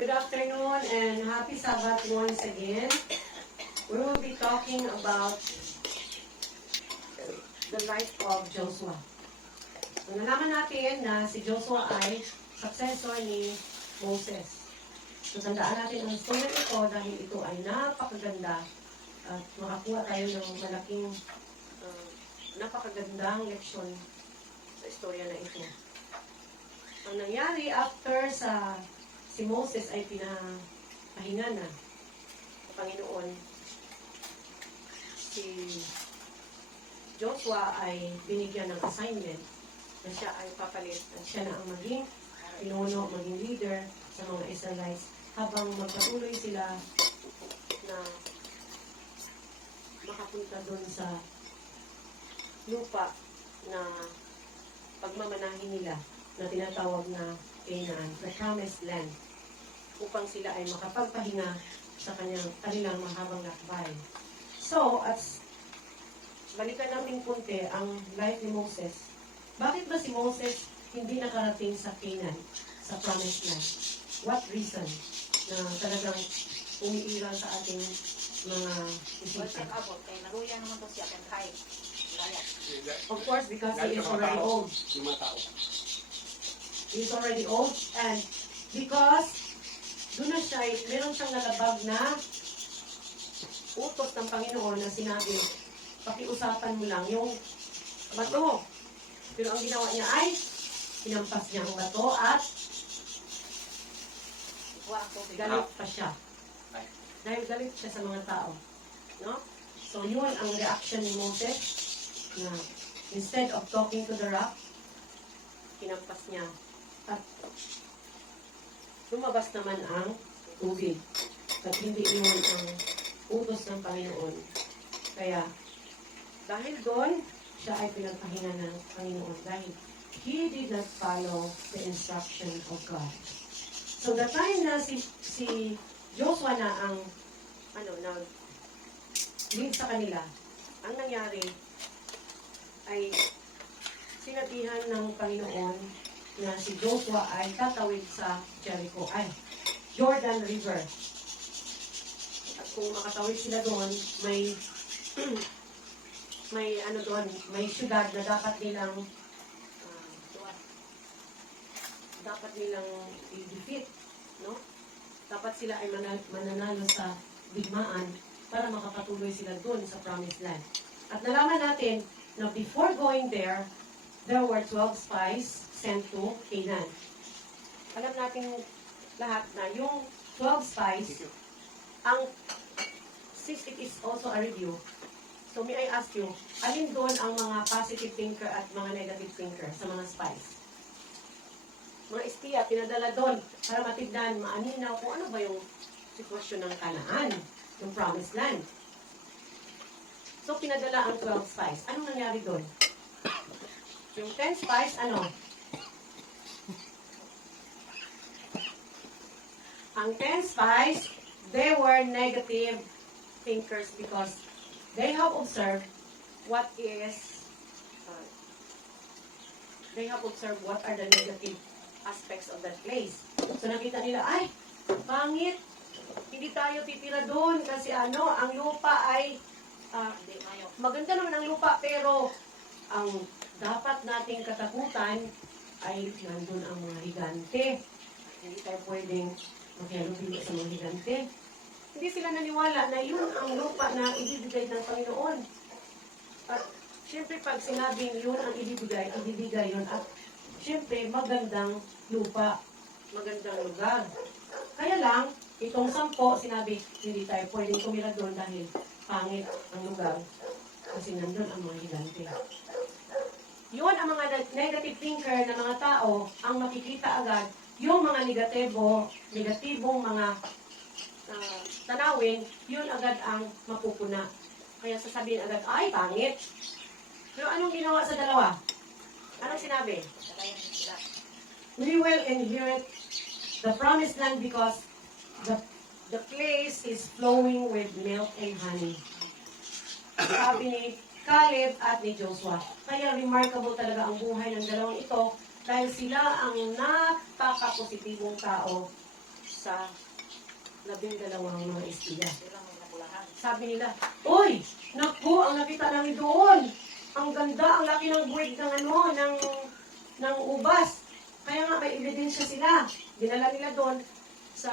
Good afternoon and happy Sabbath once again. We will be talking about the life of Joshua. So, nalaman natin na si Joshua ay successor ni Moses. So, tandaan natin ang story ito dahil ito ay napakaganda at makakuha tayo ng malaking napakagandang leksyon sa istorya na ito. Ang nangyari after si Moses ay pinapahinga na sa Panginoon, si Joshua ay binigyan ng assignment na siya ay papalit at siya na ang maging pinuno, maging leader sa mga Israelites habang magpatuloy sila na makapunta doon sa lupa na pagmamanahin nila na tinatawag na Canaan, the Promised Land, upang sila ay makapagpahinga sa kanilang mahabang lakbay. So, at balikan natin punti ang life ni Moses. Bakit ba si Moses hindi nakarating sa Canaan, sa Promised Land? What reason na talagang umiiral sa ating mga isipin? Of course, because he is already old. He is already old and because doon na siya, meron siyang nalabag na utos ng Panginoon na sinabi, pakiusapan mo lang yung bato. Pero ang ginawa niya ay hinampas niya ang bato at galit pa siya. Dahil galit siya sa mga tao. No? So yun ang reaction ni Moses na instead of talking to the rock, hinampas niya at lumabas naman ang tubig. At hindi yun ang utos ng Panginoon. Kaya, dahil doon, siya ay pinagpahinga ng Panginoon dahil he did not follow the instruction of God. So, the time na si Joshua na ang lead sa kanila, ang nangyari ay sinabihan ng Panginoon na si Joshua ay tatawid sa Jericho, ay Jordan River. At kung makatawid sila doon, may may syudad na dapat nilang i-defeat, no? Dapat sila ay mananalo sa digmaan para makapatuloy sila doon sa Promised Land. At nalaman natin na before going there were 12 spies sent to Canaan. Alam natin lahat na yung 12 spies, since it is also a review, so may I ask you, alin doon ang mga positive thinker at mga negative thinker sa mga spies? Mga espiya, pinadala doon para matignan, maaninaw kung ano ba yung sitwasyon ng Canaan, yung Promised Land. So, pinadala ang 12 spies. Anong nangyari doon? Yung 10 spies, Ang 10 spies, they were negative thinkers because they have observed what are the negative aspects of that place. So nakita nila, ay, pangit, hindi tayo titira doon kasi ang lupa ay maganda naman ang lupa pero ang dapat nating katakutan ay nandun ang mga higante. Hindi tayo pwedeng makihalubilo sa mga higante. Hindi sila naniwala na yun ang lupa na ibibigay ng Panginoon. At syempre pag sinabing yun ang ibibigay yun at syempre magandang lupa, magandang lugar. Kaya lang, itong 10 sinabi, hindi tayo pwedeng tumira doon dahil pangit ang lugar kasi nandun ang mga higante. Yun ang mga negative thinker na mga tao ang makikita agad yung mga negatibong mga tanawin, yun agad ang mapupuna. Kaya sasabihin agad, ay, pangit. Pero anong ginawa sa dalawa? Anong sinabi? We will inherit the Promised Land because the place is flowing with milk and honey. Sabi ni Caleb at ni Joshua. Kaya remarkable talaga ang buhay ng dalawang ito dahil sila ang napaka-positibong tao sa 12 mga espiya. Sabi nila, "Uy, naku, ang nakita namin doon. Ang ganda, ang laki ng buwig ng ng ubas. Kaya nga may ebidensya sila." Dinala nila doon sa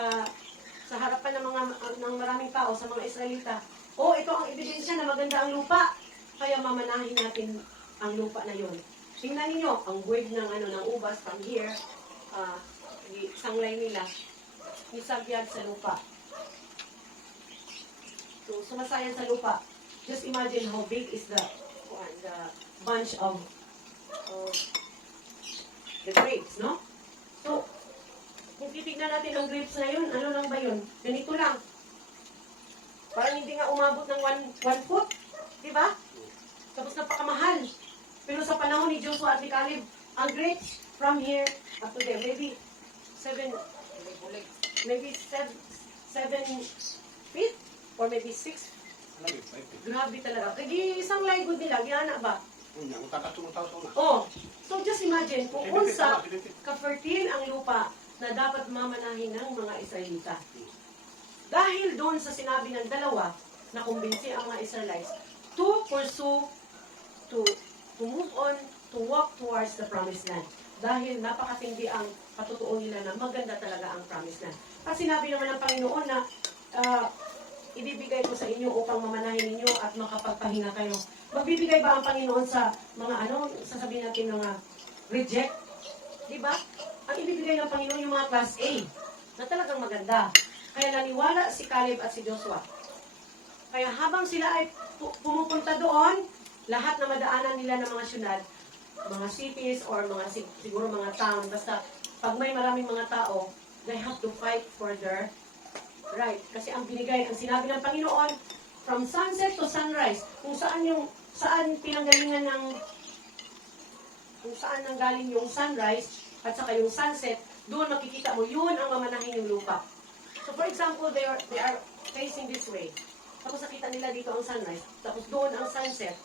harapan ng maraming tao, sa mga Israelita. "Oh, ito ang ebidensya na maganda ang lupa. Kaya mamanahin natin ang lupa na yon." Tingnan niyo ang buwig ng ubas from here, sanglay nila, isagyag sa lupa. So, sumasayan sa lupa. Just imagine how big is the bunch of the grapes, no? So, kung titignan natin ang grapes na yun, ano lang ba yun? Ganito lang. Parang hindi nga umabot ng one foot. Diba? Tapos napakamahal. Pero sa panahon ni Joshua at ni Caleb, ang grapes from here up to there, maybe 7 feet or maybe 6. Grabe talaga. Kaya isang laygod nila, giyana ba? Oh, so just imagine, kung unsa ka-fertile ang lupa na dapat mamanahin ng mga Israelita. Dahil doon sa sinabi ng dalawa, na kumbinsi ang mga Israelites to pursue, to move on, to walk towards the promised land. Dahil napakatindi ang patutuo nila na maganda talaga ang promised land. At sinabi naman ng Panginoon na ibibigay ko sa inyo upang mamanahin ninyo at makapagpahinga kayo. Magbibigay ba ang Panginoon sa mga sasabihin natin mga reject? Diba? Ang ibibigay ng Panginoon yung mga class A na talagang maganda. Kaya naniwala si Caleb at si Joshua. Kaya habang sila ay pumupunta doon, lahat na madaanan nila ng mga syudad, mga cities or siguro mga town, basta pag may maraming mga tao, they have to fight for their right. Kasi ang sinabi ng Panginoon, from sunset to sunrise, kung saan nanggaling yung sunrise, at saka yung sunset, doon makikita mo, yun ang mamanahin yung lupa. So for example, they are facing this way. Tapos nakita nila dito ang sunrise, tapos doon ang sunset.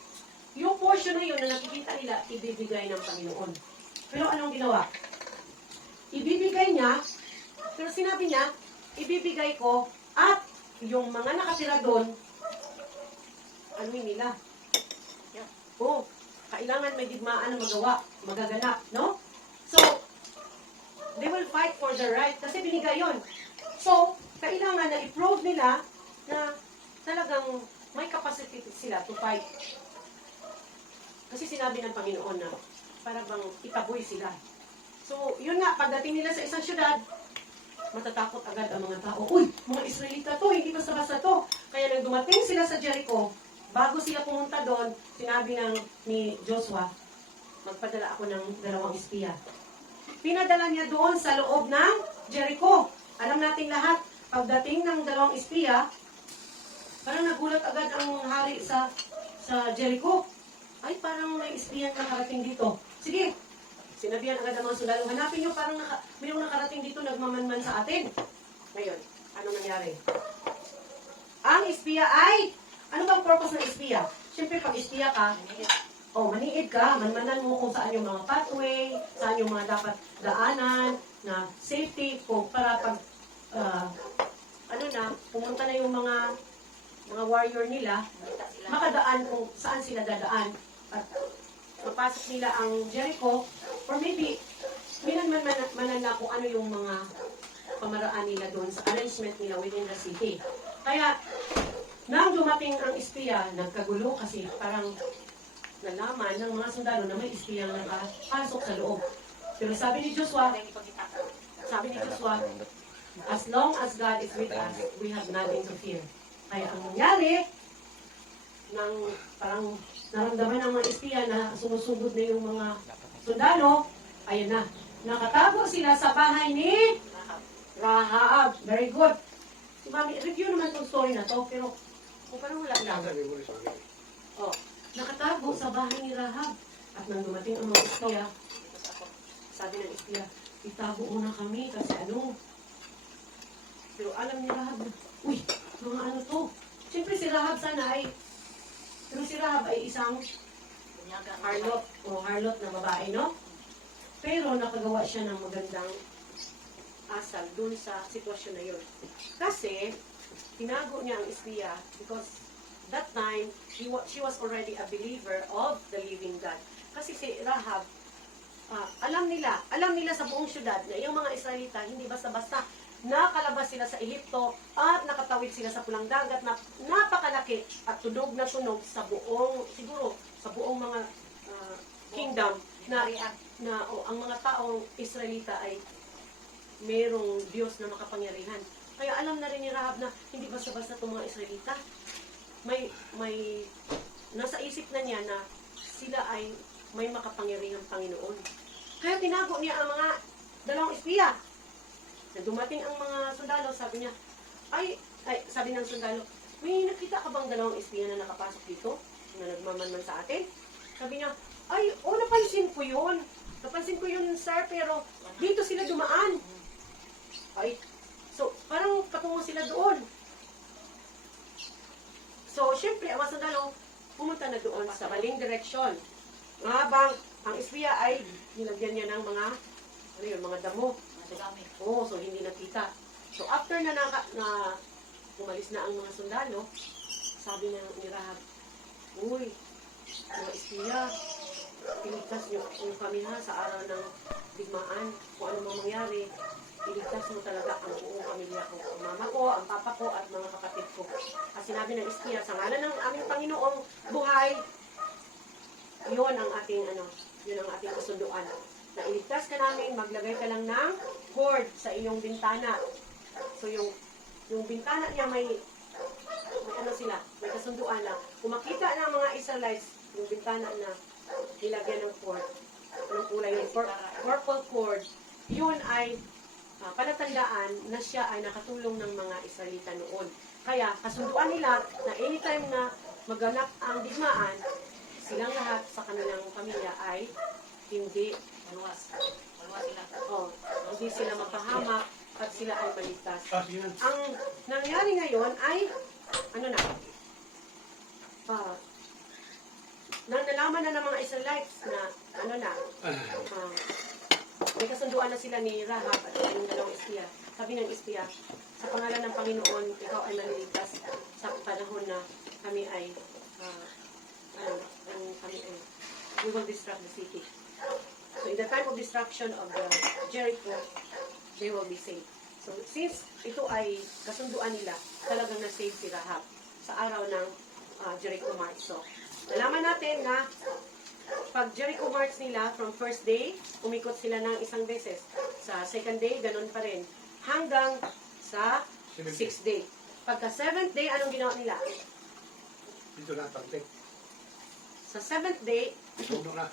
Yung portion na yun na nakikita nila, ibibigay ng Panginoon. Pero anong ginawa? Ibibigay niya, pero sinabi niya, ibibigay ko, at yung mga nakatira doon, nila? Oh, kailangan may digmaan na magaganap, no? So, they will fight for the right, kasi binigay yon. So, kailangan na i-prove nila na talagang may capacity sila to fight. Kasi sinabi ng Panginoon na para bang itaboy sila. So, yun nga, pagdating nila sa isang syudad, matatakot agad ang mga tao. Uy, mga Israelita to, hindi basta-basta to. Kaya nang dumating sila sa Jericho, bago sila pumunta doon, sinabi ni Joshua, magpadala ako ng 2 espiya. Pinadala niya doon sa loob ng Jericho. Alam nating lahat, pagdating ng 2 espiya, parang nagulat agad ang hari sa Jericho. Ay, parang may espiyan nakarating dito. Sige, sinabihan agad ang mga sundalo, hanapin nyo, parang mayroong nakarating dito, nagmamanman sa atin. Ngayon, ano nangyari? Ang espiya ay, ano bang purpose ng espiya? Siyempre, pag espiya ka, maniid ka, manmanan mo kung saan yung mga pathway, saan yung mga dapat daanan, na safety, para pag, pumunta na yung mga warrior nila, makadaan kung saan sila dadaan. At mapasok nila ang Jericho, or maybe, minanmanan na kung ano yung mga pamaraan nila doon sa arrangement nila within the city. Kaya, nang dumating ang espiya, nagkagulo kasi parang nalaman ng mga sundalo na may espiya na nakapasok sa loob. Pero sabi ni Joshua, as long as God is with us, we have nothing to fear. Kaya ang nangyari, parang naramdaman ng mga espiya na sumusugod na yung mga sundalo, ayun na, nakatago sila sa bahay ni Rahab. Very good. Si Mami, review naman itong story na to, pero parang wala lang. Nakatago sa bahay ni Rahab. At nang dumating ang mga espiya, sabi ng espiya, itago muna kami kasi pero alam ni Rahab na, uy, mga to. Siyempre si Rahab pero si Rahab ay isang harlot na babae, no? Pero nakagawa siya ng magandang asal dun sa sitwasyon na yun. Kasi, tinago niya ang espiya because that time, she was already a believer of the living God. Kasi si Rahab, alam nila sa buong syudad na yung mga Israelita, hindi basta-basta nakalabas sila sa Ehipto at nakatawid sila sa pulang dagat na napakalaki at tunog na tunog sa buong, siguro, sa buong mga kingdom na ang mga taong Israelita ay mayroong Diyos na makapangyarihan. Kaya alam na rin ni Rahab na hindi basta-basta itong mga Israelita. May nasa isip na niya na sila ay may makapangyarihang Panginoon. Kaya tinago niya ang mga dalawang espiya. Na dumating ang mga sundalo, sabi niya, sabi ng sundalo, may nakita ka bang dalawang espiya na nakapasok dito? Na nagmamanman sa atin? Sabi niya, napansin ko yun. Napansin ko yun, sir, pero dito sila dumaan. So, parang patungo sila doon. So, syempre, ang mga sundalo, pumunta na doon sa maling direksyon. Habang ang espiya ay nilagyan niya ng mga damo. So hindi nakita. So after na umalis na ang mga sundalo, sabi na ni Rahab, uy, mga espiya, iligtas niyo kami sa araw ng digmaan. Kung ano mang mangyari, iligtas mo talaga ang buong pamilya ko. Ang mama ko, ang papa ko, at mga kapatid ko. At sinabi ng espiya, sa ngalan ng aming Panginoong buhay, yun ang ating kasunduan. Na iligtas ka namin, maglagay ka lang ng cord sa iyong bintana. So yung bintana niya may kasunduan na kung makita ng mga Israelites yung bintana na nilagyan ng cord, anong kulay yung purple cord, yun ay palatandaan na siya ay nakatulong ng mga Israelita noon. Kaya kasunduan nila na anytime na maganap ang digmaan, silang lahat sa kanilang pamilya ay hindi hindi sila mapahamak at sila ay maligtas. Ang nangyari ngayon ay nalaman na ng mga Israelites na may kasunduan na sila ni Rahab at yung dalawang espiya. Sabi ng espiya, sa pangalan ng Panginoon, ikaw ay maliligtas sa panahon na kami ay we will destruct the city. So in the time of destruction of the Jericho, they will be saved. So since ito ay kasunduan nila, talagang na-save si Rahab sa araw ng Jericho March. So nalaman natin na pag Jericho March nila, from first day, umikot sila ng isang beses. Sa second day, ganun pa rin. Hanggang sa 6th day. Pagka 7th day, anong ginawa nila? Dito na pagtik. Sa 7th day, Puno na.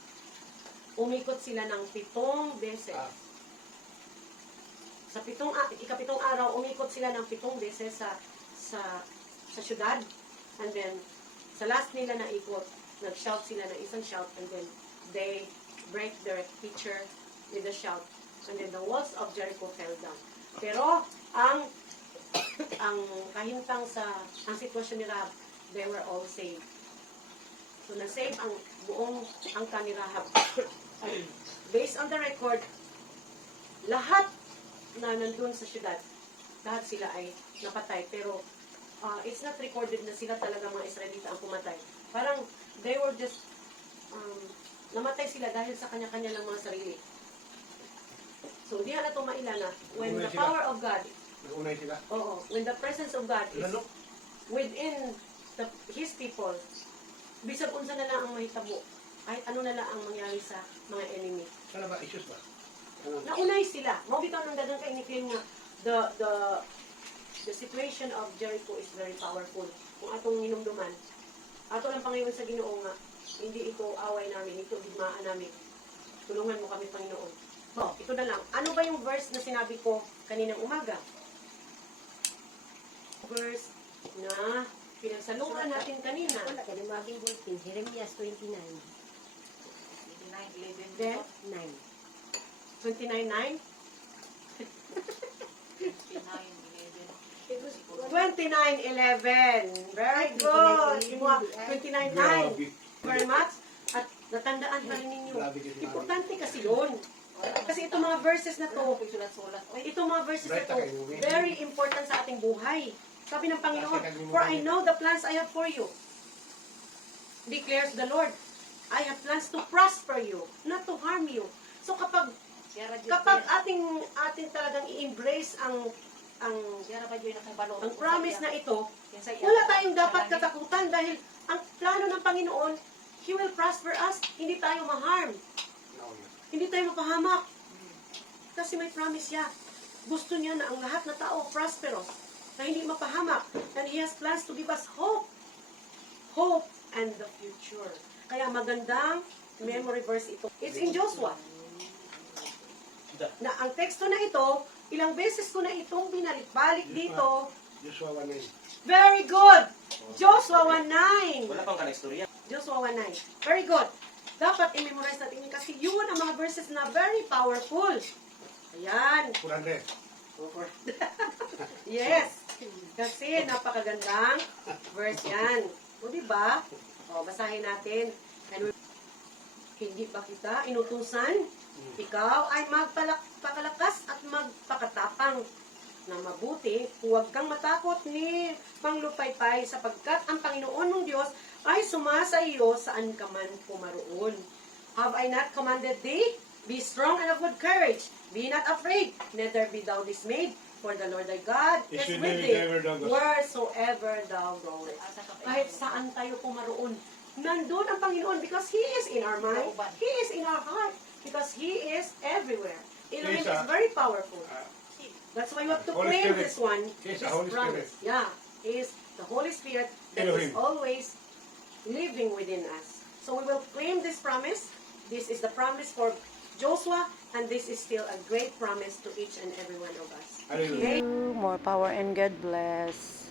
umikot sila ng 7 beses. Sa ikapitong araw, umikot sila ng 7 beses sa syudad. And then, sa last nila na ikot, nag-shout sila ng isang shout, and then they break their pitcher with a shout. And then the walls of Jericho fell down. Pero, ang kahintang ang sitwasyon ni Rahab, they were all saved. So, na-save ang buong angka ni Rahab. Based on the record, lahat na nandun sa syudad, lahat sila ay napatay. Pero, it's not recorded na sila talaga mga Israelita ang pumatay. Parang, they were just, namatay sila dahil sa kanya-kanya lang mga sarili. So, hindi na ito maila na when the power of God, Nag-unay sila. when the presence of God is within His people, bisag unsa na lang ang mahitabo, kahit ano na lang ang mangyari sa mga enemy. Sana ba? Issues ba? Naunay sila. Mabitaw nang dagang kainiklaim nga the situation of Jericho is very powerful. Kung atong minumduman, ato lang pangayon sa Ginoo nga, hindi ito away namin, ito digmaan namin. Tulungan mo kami, Panginoon. Ito na lang. Ano ba yung verse na sinabi ko kaninang umaga? Verse na pinagsaluhan natin kanina. Wala ka na maging bulletin. Jeremias 29. Then, 9. 29:9? 29:11. Very good. 29:9. Very much. At natandaan pa rin ninyo. Grabe din. Importante kasi yun. Kasi itong mga verses na to, Sulat-sulat. itong mga verses na Right, to, okay, movie. very important sa ating buhay. Sabi ng Panginoon, for I know the plans I have for you, declares the Lord. I have plans to prosper you, not to harm you. So kapag ating talagang i-embrace ang promise na ito, wala tayong dapat katakutan dahil ang plano ng Panginoon, He will prosper us, hindi tayo ma-harm, No, yes. hindi tayo mapahamak. Kasi may promise siya. Gusto niya na ang lahat na tao prosperous, na hindi mapahamak. And He has plans to give us hope. Hope and the future. Kaya magandang memory verse ito. It's in Joshua. Na ang teksto na ito, ilang beses ko na itong binalik-balik dito. Joshua 1:9. Very good! Joshua 1:9. Wala pang ka-istorya. Joshua 1:9. Very good. Dapat i-memorize natin yun kasi yun ang mga verses na very powerful. Ayan. 400. Yes. Kasi napakagandang verse yan. O diba? O, basahin natin. And hindi ba kita inutusan? Ikaw ay magpakalakas at magpakatapang na mabuti. Huwag kang matakot ni panglupaypay sapagkat ang Panginoon mong Diyos ay sumasa iyo saan ka man pumaroon. Have I not commanded thee? Be strong and of good courage. Be not afraid, neither be thou dismayed. For the Lord thy God is Is with with thee, thee wherever thou goest. wheresoever thou goest. Kahit saan tayo pumaroon, nandun ang Panginoon because He is in our mind, He is in our heart, because He is everywhere. Elohim Yes, is very powerful. Uh, That's why you have to Holy claim Spirit. this one, Yes, this the Holy promise. Yeah, He is the Holy Spirit that is Elohim. always living within us. So we will claim this promise. This is the promise for Joshua, and this is still a great promise to each and every one of us. Hallelujah. More power and God bless.